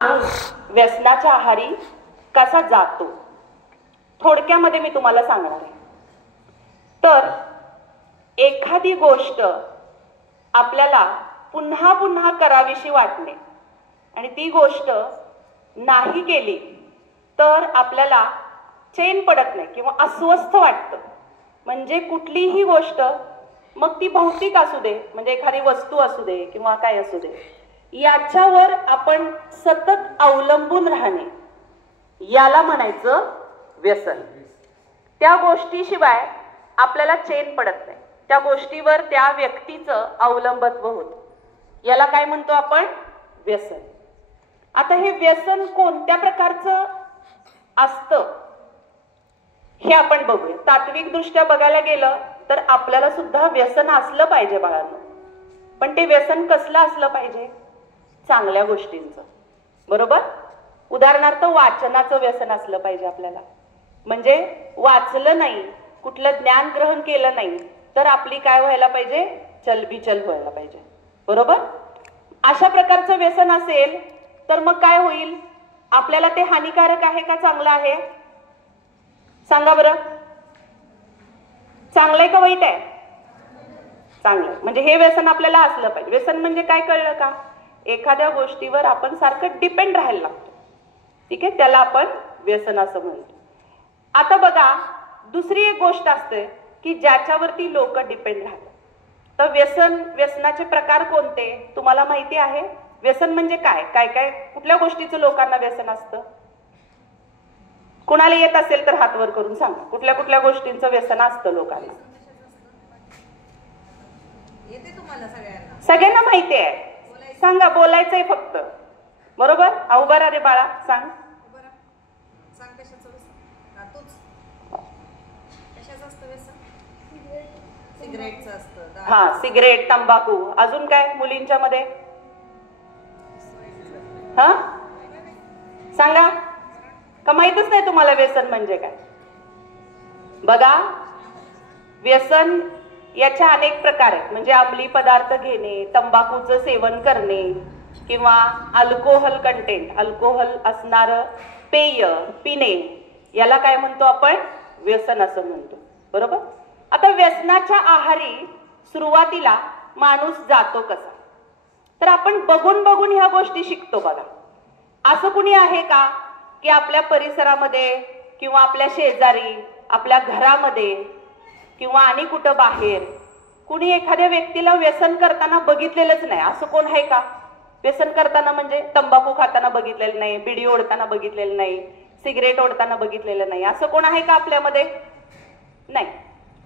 व्यसनाच्या आहारी कसा जातो थोडक्यामध्ये मी तुम्हाला सांगणार आहे. तर एखादी गोष्ट आपल्याला पुन्हा पुन्हा करावीशी वाटणे आणि ती गोष्ट नाही केली तर आपल्याला चैन पडत नाही किंवा अस्वस्थ वाटतं. म्हणजे कुठलीही गोष्ट मग ती भौतिक असू दे, म्हणजे एखादी वस्तू असू दे किंवा काय असू दे, याच्यावर आपण सतत अवलंबून राहणे याला म्हणायचं व्यसन. त्या गोष्टीशिवाय आपल्याला चैन पडत नाही, त्या गोष्टीवर त्या व्यक्तीचं अवलंबत्व होतं. याला काय म्हणतो आपण? व्यसन. आता हे व्यसन कोणत्या प्रकारचं असतं हे आपण बघूया. तात्विक दृष्ट्या बघायला गेलं तर आपल्याला सुद्धा व्यसन असलं पाहिजे बाळांनो. पण ते व्यसन कसलं असलं पाहिजे? चांगल्या गोष्टींचं. बरोबर? उदाहरणार्थ वाचनाचं व्यसन असलं पाहिजे आपल्याला. म्हणजे वाचलं नाही, कुठलं ज्ञान ग्रहण केलं नाही तर आपली काय व्हायला पाहिजे? चलबिचल व्हायला पाहिजे. बरोबर? अशा प्रकारचं व्यसन असेल तर मग काय होईल? आपल्याला ते हानिकारक आहे का चांगलं आहे? सांगा बरं. चांगलं आहे का वाईट आहे? चांगलं. म्हणजे हे व्यसन आपल्याला असलं पाहिजे. व्यसन म्हणजे काय कळलं का? एखाद्या गोष्टीवर आपण सारखं डिपेंड राहायला लागतो. ठीक आहे, त्याला आपण व्यसन असं म्हणतो. आता बघा, दुसरी एक गोष्ट असते की ज्याच्यावरती लोक डिपेंड राहतात. तर व्यसनाचे प्रकार कोणते तुम्हाला माहिती आहे? व्यसन म्हणजे काय काय काय कुठल्या गोष्टीचं लोकांना व्यसन असतं? कुणाला येत असेल तर हात वर करून सांगा. कुठल्या कुठल्या गोष्टींचं व्यसन असतं लोकांना? सगळ्यांना माहिती आहे. सांगा, बोलायचंय फक्त. बरोबर? उभा रे बाळा, सांग. हा, सिगरेट, तंबाखू. अजून काय मुलींच्या मध्ये? हा, सांगा. का माहितच नाही तुम्हाला व्यसन म्हणजे काय? बघा, व्यसन याच्या अनेक प्रकार आहेत. म्हणजे अंमली पदार्थ घेणे, तंबाखूचं सेवन करणे किंवा अल्कोहोल कंटेंट, अल्कोहोल असणारं पेय पिणे, याला काय म्हणतो आपण? व्यसन असं म्हणतो. बरोबर? आता व्यसनाच्या आहारी सुरुवातीला माणूस जातो कसा? तर आपण बघून बघून ह्या गोष्टी शिकतो. बघा, असं कुणी आहे का की आपल्या परिसरामध्ये किंवा आपल्या शेजारी, आपल्या घरामध्ये किंवा आणि कुठं बाहेर कुणी एखाद्या व्यक्तीला व्यसन करताना बघितलेलंच नाही? असं कोण आहे का? व्यसन करताना म्हणजे तंबाखू खाताना बघितलेलं नाही, बिडी ओढताना बघितलेलं नाही, सिगरेट ओढताना बघितलेलं नाही, असं कोण आहे का आपल्यामध्ये? नाही.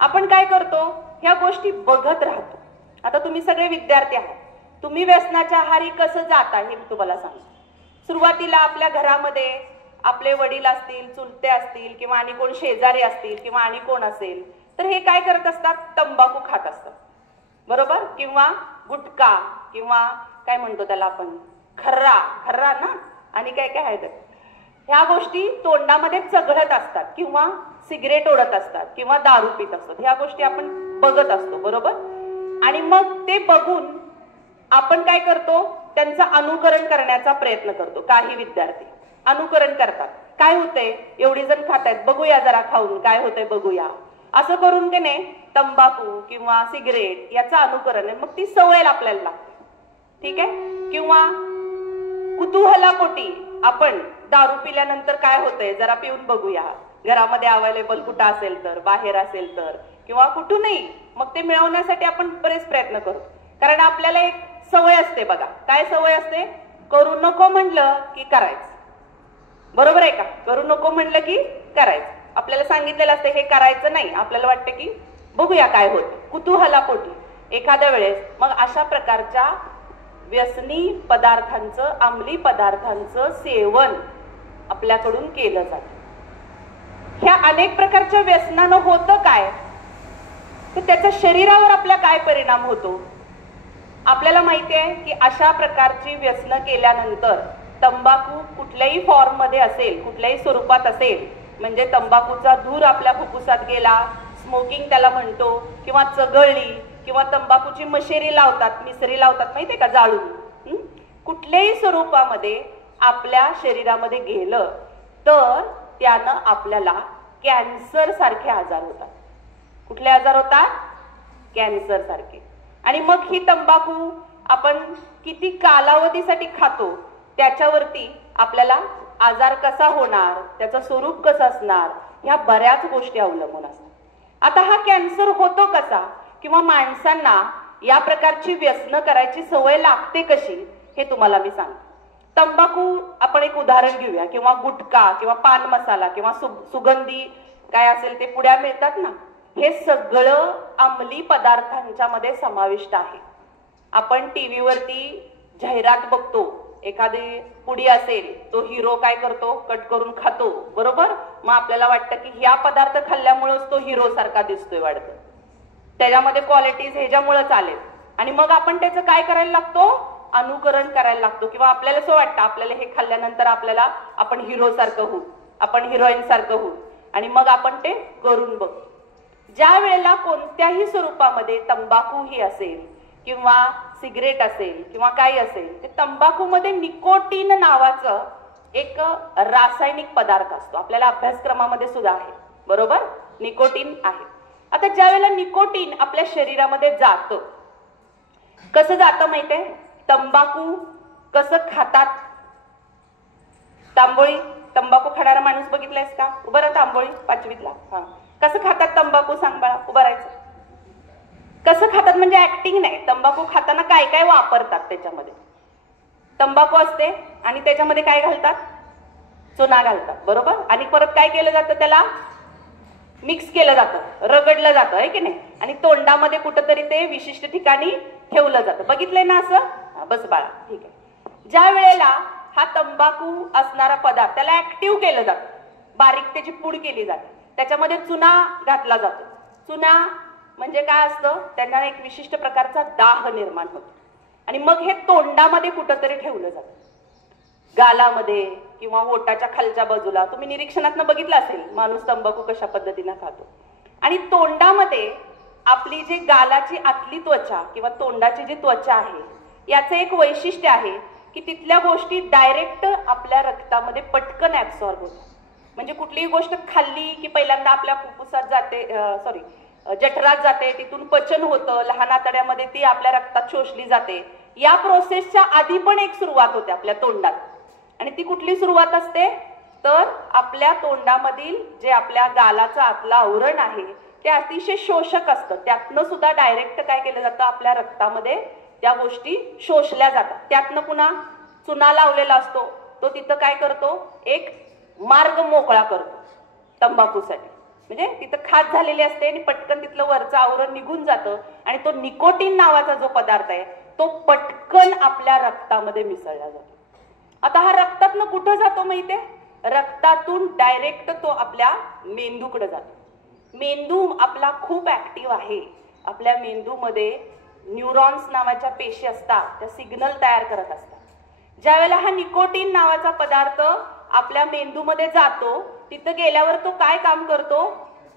आपण काय करतो? ह्या गोष्टी बघत राहतो. आता तुम्ही सगळे विद्यार्थी आहात. तुम्ही व्यसनाच्या आहारी कसं जाता हे मी तुम्हाला सांगतो. सुरुवातीला आपल्या घरामध्ये आपले वडील असतील, चुलते असतील किंवा आणि कोण शेजारी असतील किंवा आणि कोण असेल तर हे काय करत असतात? तंबाखू खात असतात. बरोबर? किंवा गुटखा किंवा काय म्हणतो त्याला आपण, खर्रा ना, आणि काय काय आहे. ह्या गोष्टी तोंडामध्ये चघळत असतात किंवा सिगरेट ओढत असतात किंवा दारू पित असतात. ह्या गोष्टी आपण बघत असतो. बरोबर? आणि मग ते बघून आपण काय करतो? त्यांचं अनुकरण करण्याचा प्रयत्न करतो. काही विद्यार्थी अनुकरण करतात. काय होतंय? एवढी जण खात आहेत, बघूया जरा खाऊन काय होतंय बघूया, असं करून की नाही तंबाखू किंवा सिगरेट याचं अनुकरण आहे. मग ती सवय आपल्याला लागते. ठीक आहे? किंवा कुतूहलापोटी आपण दारू पिल्यानंतर काय होतंय जरा पिऊन बघूया, घरामध्ये अवेलेबल कुठं असेल तर, बाहेर असेल तर किंवा कुठूनही, मग ते मिळवण्यासाठी आपण बरेच प्रयत्न करतो. कारण आपल्याला एक सवय असते. बघा, काय सवय असते? करू नको म्हणलं की करायचं. बरोबर आहे का? करू नको म्हणलं की करायचं. आपल्याला सांगितलेलं असतं हे करायचं नाही, आपल्याला वाटतं की बघूया काय होतं, कुतूहलापोटी एखाद्या वेळेस. मग अशा प्रकारच्या व्यसनी पदार्थांचं, अंमली पदार्थांचं सेवन आपल्याकडून केलं जातं. ह्या अनेक प्रकारच्या व्यसनानं होतं काय? तर त्याचा शरीरावर आपला काय परिणाम होतो? आपल्याला माहिती आहे की अशा प्रकारची व्यसनं केल्यानंतर तंबाखू कुठल्याही फॉर्म मध्ये असेल, कुठल्याही स्वरूपात असेल, म्हणजे तंबाखूचा धूर आपल्या फुफ्फुसात गेला, स्मोकिंग त्याला म्हणतो, किंवा चघळली, किंवा तंबाखूची मशेरी लावतात, मिसरी लावतात, माहितीये का, जाळून. कुठल्याही स्वरूपामध्ये आपल्या शरीरामध्ये गेलं तर त्यानं आपल्याला कॅन्सर सारखे आजार होतात. कुठले आजार होतात? कॅन्सर सारखे. आणि मग ही तंबाखू आपण किती कालावधीसाठी खातो त्याच्यावरती आपल्याला आजार कसा होणार, त्याचं स्वरूप कसं असणार, ह्या बऱ्याच गोष्टी अवलंबून असतात. आता हा कॅन्सर होतो कसा किंवा माणसांना या प्रकारची व्यसनं करायची सवय लागते कशी हे तुम्हाला मी सांगते. तंबाखू आपण एक उदाहरण घेऊया, किंवा गुटखा किंवा पान मसाला किंवा सुगंधी काय असेल ते पुड्या मिळतात ना, हे सगळं अंमली पदार्थांच्या मध्ये समाविष्ट आहे. आपण टीव्हीवरती जाहिरात बघतो, एखादी पुडी असेल, तो हिरो काय करतो, कट करून खातो, बरोबर. मग आपल्याला वाटतं की ह्या पदार्थ खाल्ल्यामुळेच तो हिरो सारखा दिसतोय वाटतं, त्याच्यामध्ये क्वालिटीज ह्याच्यामुळेच आले. आणि मग आपण त्याचं काय करायला लागतो, अनुकरण करायला लागतो, किंवा आपल्याला असं वाटतं आपल्याला हे खाल्ल्यानंतर आपल्याला आपण हिरो सारखं होऊ, आपण हिरोईन सारखं होऊ, आणि मग आपण ते करून बघतो. ज्या वेळेला कोणत्याही स्वरूपामध्ये तंबाखू ही असेल किंवा सिगरेट असेल किंवा काही असेल, ते तंबाखूमध्ये निकोटीन नावाचं एक रासायनिक पदार्थ असतो. आपल्याला अभ्यासक्रमामध्ये सुद्धा आहे, बरोबर, निकोटीन आहे. आता ज्या वेळेला निकोटीन आपल्या शरीरामध्ये जातं, कसं जातं माहितीये? तंबाखू कसं खातात? तांबोळी, तंबाखू खाणारा माणूस बघितलायस का? उभं राहा तांबोळी, 5वीतला. हा, कसं खातात तंबाखू? सांग बाळा, उभं राहायचं. कसं खातात म्हणजे ऍक्टिंग नाही, तंबाखू खाताना काय काय वापरतात. त्याच्यामध्ये तंबाखू असते आणि त्याच्यामध्ये काय घालतात? चुना घालतात, बरोबर. आणि परत काय केलं जातं, त्याला मिक्स केलं जातं, रगडलं जातं, आहे की नाही. आणि तोंडामध्ये कुठंतरी ते विशिष्ट ठिकाणी ठेवलं जातं. बघितलंय ना असं? बस बाळा, ठीक आहे. ज्या वेळेला हा तंबाखू असणारा पदार्थ त्याला ऍक्टिव्ह केलं जातं, बारीक त्याची पूड केली जाते, त्याच्यामध्ये चुना घातला जातो. चुना म्हणजे काय असतं, त्यांना एक विशिष्ट प्रकारचा दाह निर्माण होतो आणि मग हे तोंडामध्ये कुठंतरी ठेवलं जातं, गालामध्ये किंवा ओठाच्या खालच्या बाजूला. तुम्ही निरीक्षणातनं बघितलं असेल माणूस तंबाखू कशा पद्धतीनं खातो. आणि तोंडामध्ये आपली जी गालाची आतली त्वचा किंवा तोंडाची जी त्वचा आहे, याचं एक वैशिष्ट्य आहे की तिथल्या गोष्टी डायरेक्ट आपल्या रक्तामध्ये पटकन ऍब्सॉर्ब होतात. म्हणजे कुठलीही गोष्ट खाल्ली की पहिल्यांदा आपल्या फुफ्फुसात जाते, जठरात जाते, तिथून पचन होतं, लहान आतड्यामध्ये ती आपल्या रक्तात शोषली जाते. या प्रोसेसच्या आधी पण एक सुरुवात होते आपल्या तोंडात. आणि ती कुठली सुरुवात असते तर आपल्या तोंडामधील जे आपल्या गालाचं आतलं आवरण आहे ते अतिशय शोषक असतं. त्यातनं सुद्धा डायरेक्ट काय केलं जातं, आपल्या रक्तामध्ये त्या गोष्टी शोषल्या जातात. त्यातनं पुन्हा चुना लावलेला असतो, तो तिथं काय करतो, एक मार्ग मोकळा करतो तंबाखूसाठी. म्हणजे तिथं खात झालेली असते आणि पटकन तिथलं वरचं आवरण निघून जातं आणि तो निकोटीन नावाचा जो पदार्थ आहे तो पटकन आपल्या रक्तामध्ये मिसळला जातो. आता हा रक्तातनं कुठं जातो माहितीये? रक्तातून डायरेक्ट तो आपल्या मेंदूकडे जातो. मेंदू आपला खूप ऍक्टिव्ह आहे. आपल्या मेंदूमध्ये न्यूरॉन्स नावाच्या पेशी असतात, त्या सिग्नल तयार करत असतात. ज्या वेळेला हा निकोटीन नावाचा पदार्थ आपल्या मेंदूमध्ये जातो, तिथं गेल्यावर तो काय काम करतो,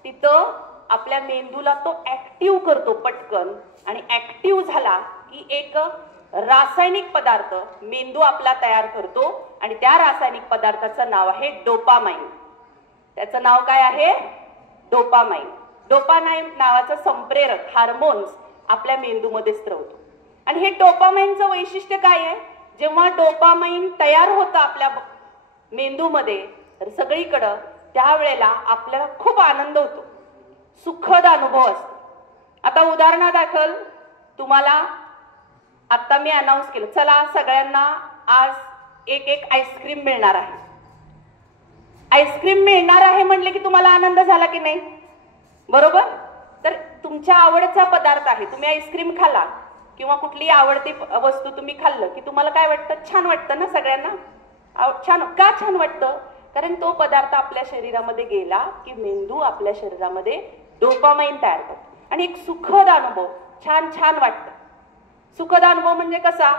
तिथं आपल्या मेंदूला तो ऍक्टिव्ह करतो पटकन. आणि ऍक्टिव्ह झाला की एक रासायनिक पदार्थ मेंदू आपला तयार करतो आणि त्या रासायनिक पदार्थाचं नाव आहे डोपामाइन. त्याचं नाव काय आहे? डोपामाइन. डोपामाइन नावाचं संप्रेरक हार्मोन्स आपल्या मेंदूमध्ये स्त्रवतो. आणि हे डोपामाइनचं वैशिष्ट्य काय आहे? जेव्हा डोपामाइन तयार होतं आपल्या मेंदूमध्ये तर सगळीकडं, त्यावेळेला आपल्याला खूप आनंद होतो, सुखद अनुभव असतो. आता उदाहरणादाखल तुम्हाला आता मी अनाऊन्स केलं, चला सगळ्यांना आज एक एक आईस्क्रीम मिळणार आहे. आईस्क्रीम मिळणार आहे म्हणले की तुम्हाला आनंद झाला की नाही, बरोबर. तर तुमच्या आवडचा पदार्थ आहे, तुम्ही आईस्क्रीम खाला किंवा कुठली आवडती वस्तू तुम्ही खाल्लं की तुम्हाला काय वाटतं? छान वाटतं ना सगळ्यांना. छान का छान वाटतं? कारण तो पदार्थ आपल्या शरीरामध्ये गेला की मेंदू आपल्या शरीरामध्ये डोपामाइन तयार करतो आणि एक सुखद अनुभव, छान छान वाटतं. सुखद अनुभव म्हणजे कसा?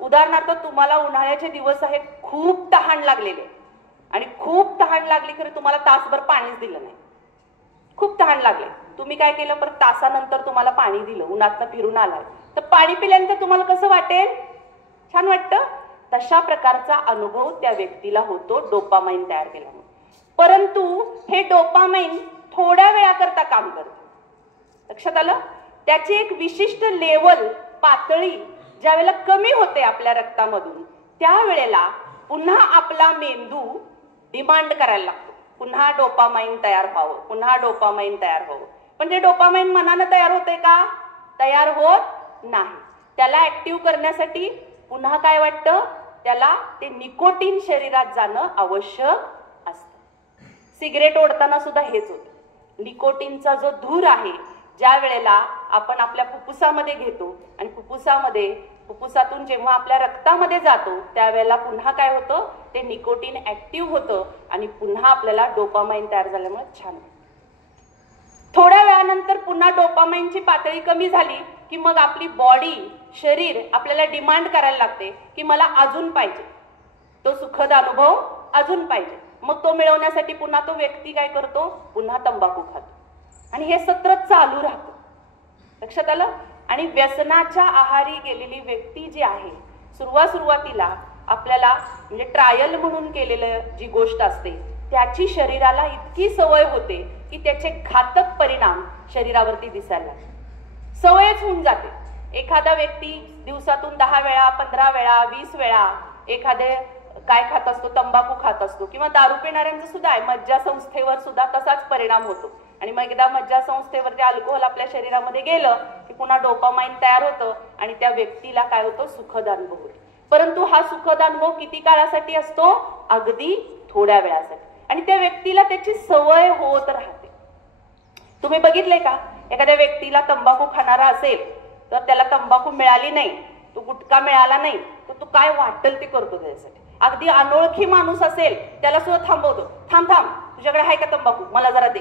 उदाहरणार्थ तुम्हाला उन्हाळ्याचे दिवस आहेत, खूप तहान लागलेले आणि खूप तहान लागली खरं तुम्हाला तासभर पाणीच दिलं नाही, खूप तहान लागले. तुम्ही काय केलं, परत तासानंतर तुम्हाला पाणी दिलं, उन्हातनं फिरून आलाय तर पाणी पिल्यानंतर तुम्हाला कसं वाटेल? छान वाटतं. तशा प्रकारचा अनुभव त्या व्यक्तीला होतो डोपामाइन तयार केल्यामुळे. परंतु हे डोपामाइन थोड्या वेळाकरता काम करतं. लक्षात आलं? त्याची एक विशिष्ट लेवल पातळी ज्या वेळेला कमी होते आपल्या रक्तामधून, त्यावेळेला पुन्हा आपला मेंदू डिमांड करायला लागतो, पुन्हा डोपामाइन तयार व्हावं, पुन्हा डोपामाइन तयार व्हावं. पण ते डोपामाइन मनानं तयार होते का? तयार होत नाही. त्याला ऍक्टिव्ह करण्यासाठी पुन्हा काय वाटतं? त्याला ते निकोटीन शरीरात जाणं आवश्यक असतं. सिगरेट ओढताना सुद्धा हेच होतं. निकोटीनचा जो धूर आहे ज्या वेळेला आपण आपल्या फुफ्फुसामध्ये घेतो आणि फुफ्फुसातून जेव्हा आपल्या रक्तामध्ये जातो त्यावेळेला पुन्हा काय होतं? ते निकोटीन ऍक्टिव्ह होतं आणि पुन्हा आपल्याला डोपामाइन तयार झाल्यामुळे छान होतं. थोड्या वेळानंतर पुन्हा डोपामाइनची पातळी कमी झाली की मग आपली बॉडी, शरीर आपल्याला डिमांड करायला लागते की मला अजून पाहिजे, तो सुखद अनुभव अजून पाहिजे. मग तो मिळवण्यासाठी पुन्हा तो व्यक्ती काय करतो? पुन्हा तंबाखू खातो आणि हे सत्र चालू राहतं. लक्षात आलं? आणि व्यसनाच्या आहारी गेलेली व्यक्ती जी आहे, सुरुवातीला आपल्याला म्हणजे ट्रायल म्हणून केलेलं जी गोष्ट असते त्याची शरीराला इतकी सवय होते की त्याचे घातक परिणाम शरीरावरती दिसायला लागतात. सवयच होऊन जाते. एखादा व्यक्ती दिवसातून 10 वेळा, 15 वेळा, 20 वेळा एखादे काय खात असतो? तंबाखू खात असतो. किंवा दारू पिणाऱ्यांचं सुद्धा आहे, मज्जा संस्थेवर सुद्धा तसाच परिणाम होतो. आणि मग एकदा मज्जा संस्थेवरती अल्कोहोल आपल्या शरीरामध्ये गेलं की पुन्हा डोपामाइन तयार होतं आणि त्या व्यक्तीला काय होतं? सुखद अनुभव होतो. परंतु हा सुखद अनुभव किती काळासाठी असतो? अगदी थोड्या वेळासाठी. आणि त्या व्यक्तीला त्याची सवय होत राहते. तुम्ही बघितले का? एखाद्या व्यक्तीला तंबाखू खाणारा असेल तर त्याला तंबाखू मिळाली नाही, तो गुटखा मिळाला नाही तर तो काय वाटेल ते करतो त्याच्यासाठी. अगदी अनोळखी माणूस असेल त्याला सुद्धा थांबवतो. थांब तुझ्याकडे आहे का तंबाखू? मला जरा दे.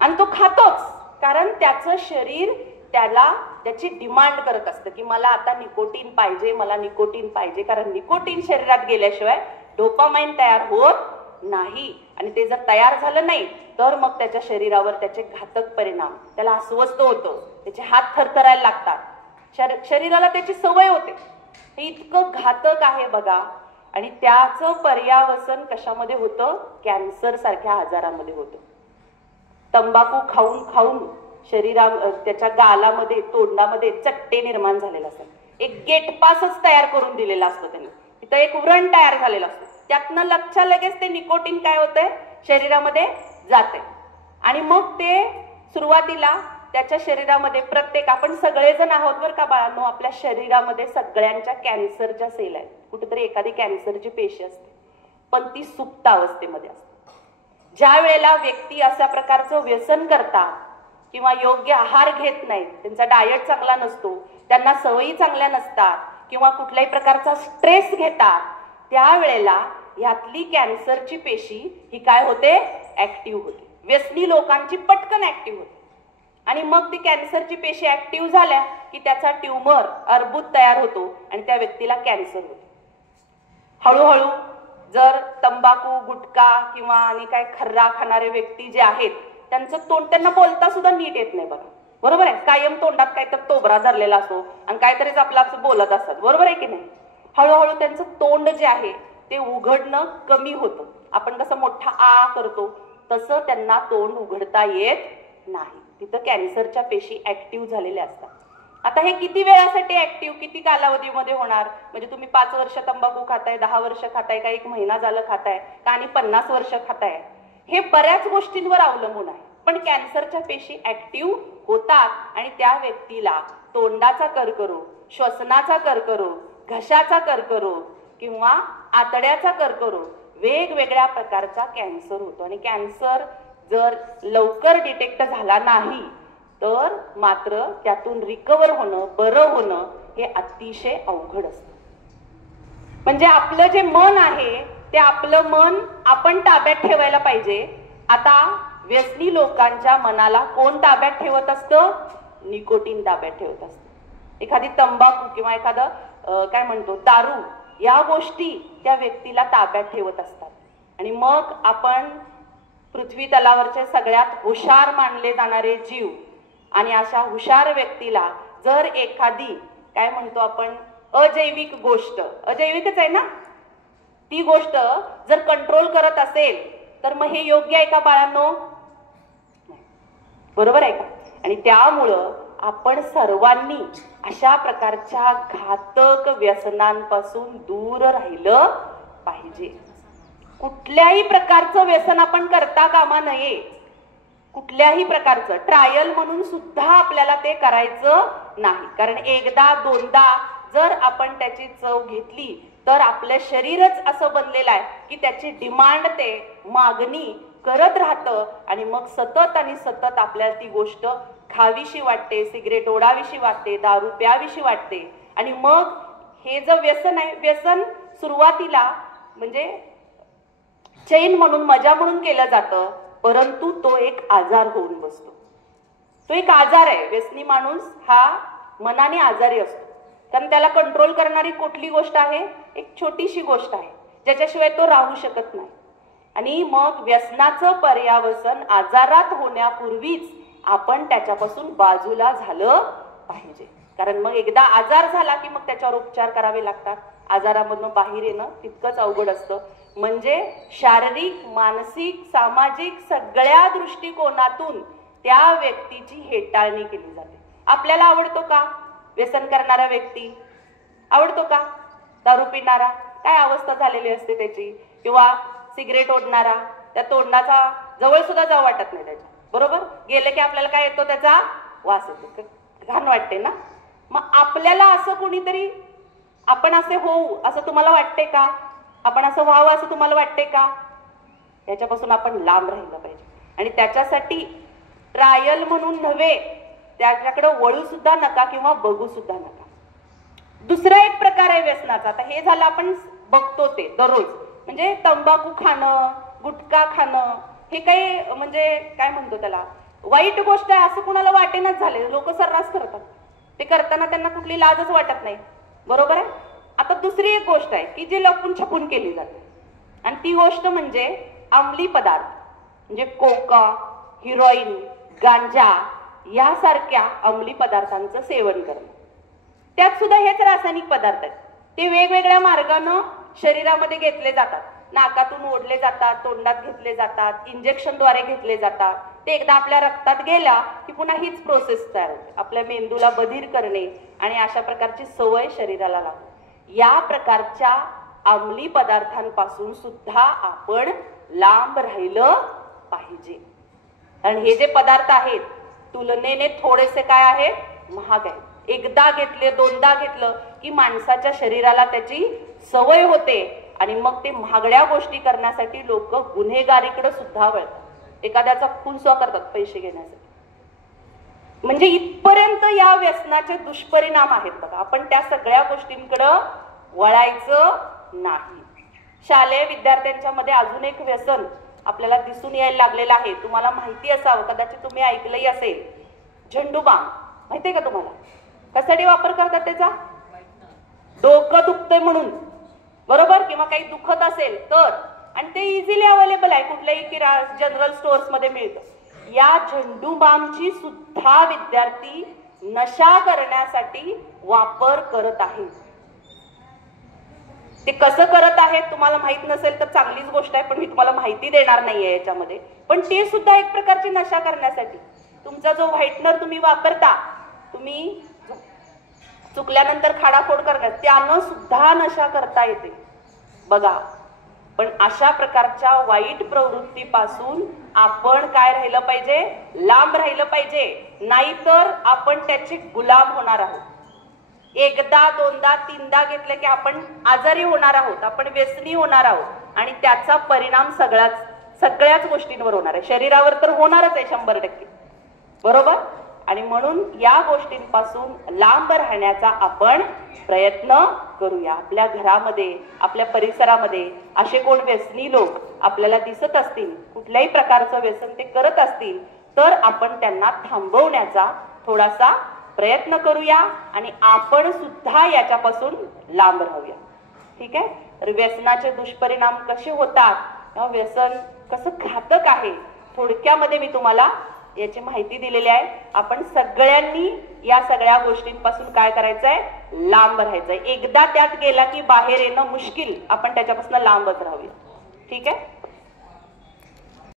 आणि तो खातोच, कारण त्याचं शरीर त्याला त्याची डिमांड करत असतं की मला आता निकोटीन पाहिजे, मला निकोटीन पाहिजे. कारण निकोटीन शरीरात गेल्याशिवाय डोपामाइन तयार होत नाही. आणि ते जर तयार झालं नाही तर मग त्याच्या शरीरावर त्याचे घातक परिणाम, त्याला अस्वस्थ होतं, त्याचे हात थरथरायला लागतात, शरीराला त्याची सवय होते. हे इतकं घातक आहे बघा. आणि त्याचं पर्यावसन कशामध्ये होतं? कॅन्सर सारख्या आजारामध्ये होतं. तंबाखू खाऊन खाऊन त्याच्या गालामध्ये, तोंडामध्ये चट्टे निर्माण झालेला असतात. एक गेटपासच तयार करून दिलेला असतो त्यांनी. तिथं एक व्रण तयार झालेला असतो. त्यातनं लगेच ते निकोटीन काय होतंय? शरीरामध्ये जाते. आणि मग ते सुरुवातीला त्याच्या शरीरामध्ये आपण सगळेजण आहोत बरं का बाळांनो, आपल्या शरीरामध्ये सगळ्यांच्या कॅन्सरच्या सेल आहेत. कुठेतरी एखादी कॅन्सरची पेशी असते, पण ती सुप्त अवस्थेमध्ये असते. ज्या वेळेला व्यक्ती अशा प्रकारचं व्यसन करतात किंवा योग्य आहार घेत नाहीत, त्यांचा डाएट चांगला नसतो, त्यांना सवयी चांगल्या नसतात किंवा कुठल्याही प्रकारचा स्ट्रेस घेतात, त्यावेळेला यातली कॅन्सरची पेशी ही काय होते? ऍक्टिव्ह होते. व्यसनी लोकांची पटकन ऍक्टिव्ह होते. आणि मग ती कॅन्सरची पेशी ऍक्टिव्ह झाल्या की त्याचा ट्यूमर, अर्बुद तयार होतो आणि त्या व्यक्तीला कॅन्सर होतो. हळूहळू जर तंबाखू, गुटखा किंवा आणि काय खर्रा खाणारे व्यक्ती जे आहेत त्यांचं तोंड, त्यांना बोलता सुद्धा नीट येत नाही बघा. बरोबर आहे? कायम तोंडात काहीतरी तोबरा धरलेला असतो आणि काहीतरीच आपलं बोलत असतात. बरोबर आहे की नाही? हळूहळू त्यांचं तोंड जे आहे ते उघडणं कमी होतं. आपण कसं मोठा आ करतो तसं त्यांना तोंड उघडता येत नाही. तिथं कॅन्सरच्या पेशी ऍक्टिव्ह झालेल्या असतात. आता हे किती वेळासाठी ऍक्टिव्ह, किती कालावधीमध्ये होणार? म्हणजे तुम्ही 5 वर्ष तंबाखू खाताय, 10 वर्ष खाताय, का 1 महिना झालं खाताय, का आणि 50 वर्ष खाताय, हे बऱ्याच गोष्टींवर अवलंबून आहे. पण कॅन्सरच्या पेशी ऍक्टिव्ह होतात आणि त्या व्यक्तीला तोंडाचा कर्करोग, श्वसनाचा कर्करोग, घशाचा कर्करोग किंवा आतड्याचा कर्करोग, वेगवेगळ्या प्रकारचा कॅन्सर होतो. आणि कॅन्सर जर लवकर डिटेक्ट झाला नाही तर मात्र त्यातून रिकवर होणं, बरं होणं हे अतिशय अवघड असतं. म्हणजे आपलं जे मन आहे ते आपलं मन आपण ताब्यात ठेवायला पाहिजे. आता व्यसनी लोकांच्या मनाला कोण ताब्यात ठेवत असतं? निकोटीन ताब्यात ठेवत असतं. एखादी तंबाखू किंवा एखादं काय म्हणतो दारू, या गोष्टी त्या व्यक्तीला ताब्यात ठेवत असतात. आणि मग आपण पृथ्वी तलावरचे सगळ्यात हुशार मानले जाणारे जीव आणि अशा हुशार व्यक्तीला जर एखादी काय म्हणतो आपण अजैविक गोष्ट, अजैविकच आहे ना ती गोष्ट, जर कंट्रोल करत असेल तर मग हे योग्य आहे का बाळांनो? बरोबर आहे का? आणि त्यामुळं आपण सर्वांनी अशा प्रकारच्या घातक व्यसनांपासून दूर राहिलं पाहिजे. कुठल्याही प्रकारचं व्यसन आपण करता कामा नये. कुठल्याही प्रकारचं ट्रायल म्हणून सुद्धा आपल्याला ते करायचं नाही. कारण एकदा दोनदा जर आपण त्याची चव घेतली तर आपलं शरीरच असं बनलेलं आहे की त्याची डिमांड, ते मागणी करत राहतं आणि मग सतत आणि सतत आपल्याला ती गोष्ट खावीशी वाटते, सिगरेट ओढावीशी वाटते, दारू प्यावीशी वाटते. आणि मग हे जे व्यसन आहे, व्यसन सुरुवातीला म्हणजे चैन म्हणून, मजा म्हणून केलं जातं, परंतु तो एक आजार होऊन बसतो. तो एक आजार आहे. व्यसनी माणूस हा मनाने आजारी असतो. कारण त्याला कंट्रोल करणारी कुठली गोष्ट आहे? एक छोटीशी गोष्ट आहे ज्याच्याशिवाय तो राहू शकत नाही. आणि मग व्यसनाचं पर्यावसन आजारात होण्यापूर्वीच आपण त्याच्यापासून बाजूला झालं पाहिजे. कारण मग एकदा आजार झाला की मग त्याच्यावर उपचार करावे लागतात. आजारामधून बाहेर येणं तितकंच अवघड असतं. म्हणजे शारीरिक, मानसिक, सामाजिक सगळ्या दृष्टिकोनातून त्या व्यक्तीची हेटाळणी केली जाते. आपल्याला आवडतो का व्यसन करणारा व्यक्ती? आवडतो का? दारू पिणारा काय अवस्था झालेली असते त्याची, किंवा सिगरेट ओढणारा, त्या तोंडाचा जवळ सुद्धा जाऊ वाटत नाही त्याच्या. बरोबर? गेलं की आपल्याला काय येतो? त्याचा वास येतो, घाण वाटते ना. मग आपल्याला असं कोणीतरी, आपण असे होऊ असं तुम्हाला वाटते का? आपण असं व्हावं असं तुम्हाला वाटते का? याच्यापासून आपण लांब राहिलं पाहिजे. आणि त्याच्यासाठी ट्रायल म्हणून नव्हे, त्याच्याकडे वळू सुद्धा नका किंवा बघू सुद्धा नका. दुसरा एक प्रकार आहे व्यसनाचा. आता हे झालं आपण बघतो ते दररोज, म्हणजे तंबाखू खाणं, गुटखा खाणं, हे काही म्हणजे काय म्हणतो त्याला, वाईट गोष्ट आहे असं कुणाला वाटेनाच झाले. लोक सर्रास करतात. ते करताना त्यांना कुठली लाजच वाटत नाही. बरोबर आहे? आता दुसरी एक गोष्ट आहे की जी लपून छपून केली जाते, आणि ती गोष्ट म्हणजे अंमली पदार्थ, म्हणजे कोका, हिरोईन, गांजा यासारख्या अंमली पदार्थांचं सेवन करणं. त्यात सुद्धा हेच रासायनिक पदार्थ आहेत. ते वेगवेगळ्या मार्गानं शरीरामध्ये घेतले जातात. नाकातून ओढले जातात, तोंडात घेतले जातात, इंजेक्शनद्वारे घेतले जातात. ते एकदा आपल्या रक्तात गेला की पुन्हा हीच प्रोसेस तयार होते. आपल्या मेंदूला बधीर करणे आणि अशा प्रकारची सवय शरीराला लागते. या प्रकारच्या अंमली पदार्थांपासून सुद्धा आपण लांब राहिलं पाहिजे. आणि हे जे पदार्थ आहेत तुलनेने थोडेसे काय आहेत? महाग आहेत. एकदा घेतले, दोनदा घेतलं की माणसाच्या शरीराला त्याची सवय होते आणि मग ते महागड्या गोष्टी करण्यासाठी लोक गुन्हेगारीकडे सुद्धा वळतात. एखाद्याचा खून सुद्धा करतात पैसे घेण्यासाठी. म्हणजे इथपर्यंत या व्यसनाचे दुष्परिणाम आहेत बघा. आपण त्या सगळ्या गोष्टींकडे वळायचं नाही. शालेय विद्यार्थ्यांच्या मध्ये अजून एक व्यसन आपल्याला दिसून यायला लागलेलं आहे. तुम्हाला माहिती असावं, कदाचित तुम्ही ऐकलंही असेल. झेंडूबाम माहितीये का तुम्हाला? कशासाठी वापर करतात त्याचा? डोकं दुखतंय म्हणून, बरोबर, किंवा काही दुखत असेल तर. आणि ते इझिली अवेलेबल आहे, कुठल्याही जनरल स्टोअर्स मध्ये मिळतं. या झेंडूबामची सुद्धा विद्यार्थी नशा करण्यासाठी वापर करत आहेत. ते कसं करत आहेत तुम्हाला माहित नसेल तर चांगलीच गोष्ट आहे, पण मी तुम्हाला माहिती देणार नाहीये याच्यामध्ये. पण ते सुद्धा एक प्रकारची नशा करण्यासाठी. तुमचा जो व्हाईटनर तुम्ही वापरता, तुम्ही चुकल्यानंतर खाडाफोड करण्यात, त्यानं सुद्धा नशा करता येते बघा. पण अशा प्रकारच्या वाईट प्रवृत्तीपासून आपण काय राहिलं पाहिजे? लांब राहिलं पाहिजे. नाहीतर आपण त्याचे गुलाम होणार आहोत. एकदा, दोनदा, तीनदा घेतले की आपण आजारी होणार आहोत, आपण व्यसनी होणार आहोत. आणि त्याचा परिणाम सगळ्याच गोष्टींवर होणार आहे. शरीरावर तर होणारच आहे 100%. बरोबर? आणि म्हणून या गोष्टींपासून लांब राहण्याचा आपण प्रयत्न करूया. आपल्या घरामध्ये, आपल्या परिसरामध्ये असे कोण व्यसनी लोक आपल्याला दिसत असतील, कुठल्याही प्रकारचं व्यसन ते करत असतील, तर आपण त्यांना थांबवण्याचा थोडासा प्रयत्न करूया आणि आपण सुद्धा याच्यापासून लांब राहूया. ठीक आहे? तर व्यसनाचे दुष्परिणाम कसे होतात, व्यसन कसं घातक आहे, थोडक्यामध्ये मी तुम्हाला याची माहिती दिलेली आहे. आपण सगळ्यांनी या सगळ्या गोष्टींपासून काय करायचंय, लांब राहायचंय. एकदा त्यात गेला की बाहेर येणं मुश्किल, आपण त्याच्यापासून लांबच राहूया. ठीक आहे.